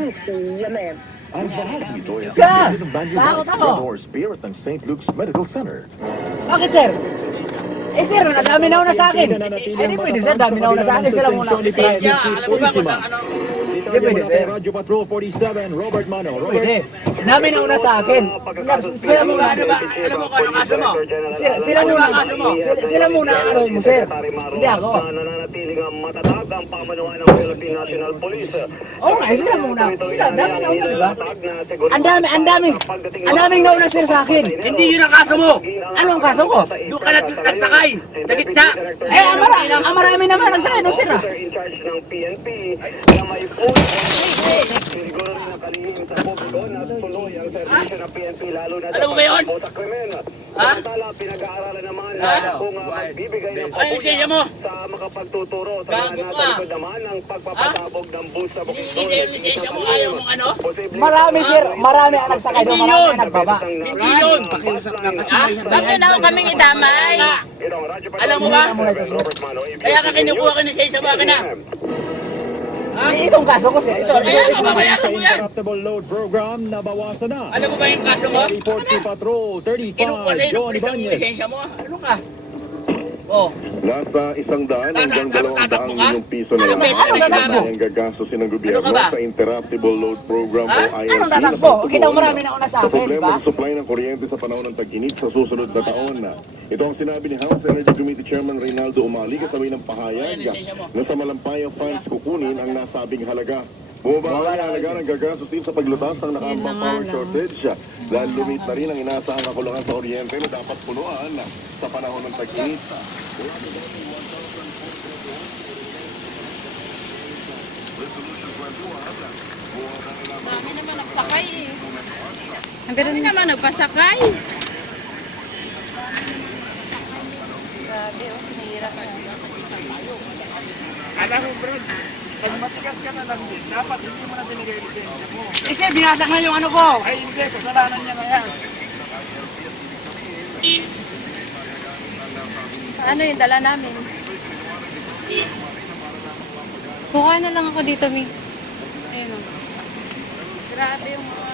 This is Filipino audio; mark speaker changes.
Speaker 1: Ang bahagi ito ay
Speaker 2: Sir!
Speaker 1: ng Banjo
Speaker 2: Takot ako!
Speaker 1: Red Horse Beer at ng St. Luke's Medical Center.
Speaker 2: Bakit, sir? Eh, sir, dami na una sa akin. Ay, di pwede, sir. Dami na una sa akin. Sila muna.
Speaker 3: Lisensya, alam mo ba kung saan ano?
Speaker 2: Di pwede, sir.
Speaker 1: Radyo Patrol 47, Robert Mano.
Speaker 2: Di pwede. Dami na una sa akin. Sila muna.
Speaker 3: Ano ba? Alam mo kung ano kaso mo?
Speaker 2: Sila muna. Sila muna. Ano mo, sir? Hindi ako.
Speaker 4: Nananatiling ang matatag ang pamanuan ng Philippine National Police.
Speaker 2: Oo nga, sila muna. Sila, dami na una, di ba? Ang daming nauna, sir, sa akin.
Speaker 3: Hindi yun ang kaso mo!
Speaker 2: Ano ang kaso ko?
Speaker 3: Doon ka nagsakay! Sa gitna!
Speaker 2: Eh, ang marami naman ang sa akin, sir, ah.
Speaker 4: In charge ng PNP na may pulis. Siguro rin nakalihim sa publiko na tuloy ang servisyo ng PNP lalo na
Speaker 3: Alam mo ba yun?
Speaker 4: sa krimen.
Speaker 3: Ha?
Speaker 4: Samantala, pinag-aaralan naman kung magbibigay ng
Speaker 3: Ano lisensya mo?
Speaker 4: sa makapagtuturo sa
Speaker 3: Gago
Speaker 4: mga
Speaker 3: ka.
Speaker 4: nasa likod naman ng pagpapasabog ng bus sa Bukidnon.
Speaker 3: Hindi yung lisensya mo, ayaw mong ano?
Speaker 2: Marami, sir. Marami ang nagsakay doon. Marami ang nagbaba.
Speaker 3: Hindi yun!
Speaker 5: Huwag nyo na ako kaming idamay.
Speaker 3: Alam mo ba? Kaya ka kinukuha ka ng lisensya mo akin na!
Speaker 2: Eh, itong kaso ko, sir. Ito.
Speaker 3: Kaya mababayaran mo yan!
Speaker 1: Interruptible load program na bawasan na.
Speaker 3: Alam mo ba yung kaso mo?
Speaker 1: Report to Patrol
Speaker 3: Kinukuha
Speaker 1: 35,
Speaker 3: sa'yo ng
Speaker 1: John
Speaker 3: pulis ng
Speaker 1: Ibanez.
Speaker 3: lisensya mo. Ano ka? Oh,
Speaker 4: Nasa 100 hanggang
Speaker 3: Tapos tatakbo
Speaker 4: 200
Speaker 3: ka?
Speaker 4: milyong piso na
Speaker 3: Anong
Speaker 4: lang
Speaker 3: beses ka nagtatakbo?
Speaker 4: ang gagastusin ng gobyerno
Speaker 3: Ano ka ba?
Speaker 4: sa Interruptible Load Program
Speaker 3: Ha?
Speaker 4: o ILP.
Speaker 2: Anong tatakbo? Kita mo marami na una sa
Speaker 4: Sa
Speaker 2: akin, di
Speaker 4: problema
Speaker 2: ba?
Speaker 4: ng supply ng kuryente sa panahon ng tag-init sa susunod na taon. Ito ang sinabi ni House Energy Committee Chairman Reynaldo Umali kasabay ng pahayag na sa malampayang funds kukunin ang nasabing halaga. Bumaba ang halaga ng gagastusin sa paglutas ng nakaambang power shortage dahil lumit na rin ang inaasahang kakulangan sa kuryente na dapat punuan sa panahon ng tag-init.
Speaker 5: Dami naman nagsakay eh. Ang dami naman nagpasakay. Grabe, oh, sinihirapan.
Speaker 6: Alam mo, bro, pag matigas ka na lang din, dapat hindi mo na binigay lisensya mo.
Speaker 2: Eh, sir, binasak na yung ano ko.
Speaker 6: Ay, hindi, kasalanan niya na yan.
Speaker 5: Ano yung dala namin? Kuha na lang ako dito, Mi. Ayun o. Grabe yung mga